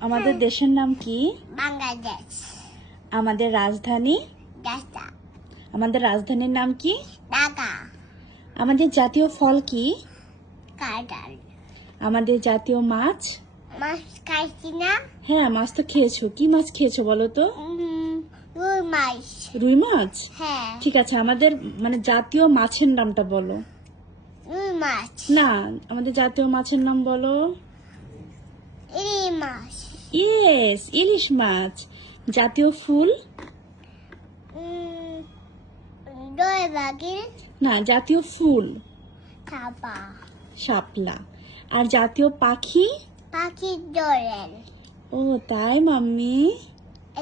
আমাদের দেশের নাম কি? বাংলাদেশ। আমাদের রাজধানী? ঢাকা। আমাদের রাজধানীর নাম কি? ঢাকা। আমাদের জাতীয় ফল কি? কাঁঠাল। আমাদের জাতীয় মাছ? মাছ খাইছি না? হ্যাঁ, মাছ তো খেয়েছো। কি মাছ খেয়েছো বলো তো? রুই মাছ। রুই মাছ? হ্যাঁ, ঠিক আছে, আমাদের জাতীয় মাছের নামটা বলো। রুই মাছ। না, আমাদের জাতীয় মাছের নাম বলো। ইলিশ মাছ। ইয়েস, ইলিশ মাছ। জাতীয় ফুল? দই বাগি। না, জাতীয় ফুল? চাপা। শাপলা। আর জাতীয় পাখি? পাখি দোয়েল। ও তাই মাম্মি।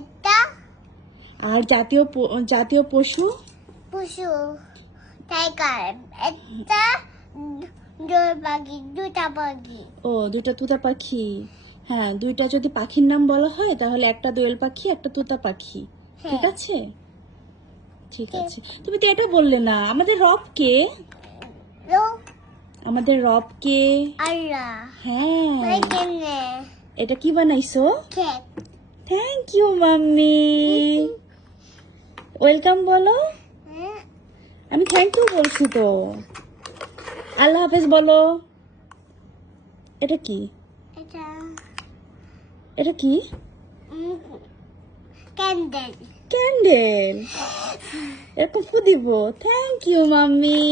এটা আর জাতীয় পশু? পশু টাইগার। এটা দই পাখি, দুটা পাখি। ও, দুটা তুতা পাখি। হ্যাঁ, দুইটা যদি পাখির নাম বলা হয় তাহলে একটা দোয়েল পাখি, একটা তুতা পাখি। ঠিক হ্যাঁ। আছে? ঠিক আছে। তুমি তো এটা বললে না, আমাদের রব কে? লো আমাদের রব কে? আল্লাহ। হ্যাঁ। মাই কেনে এটা কি বানাইছো? Cake. Thank you mummy. Welcome বলো। আমি থ্যাংক ইউ বলছি তো। আল্লাহ হাফেজ বলো। এটা কি? এটা এটা কি? ক্যান্ডেল। ক্যান্ডেল। এরকম ফু দিব। Thank you mummy.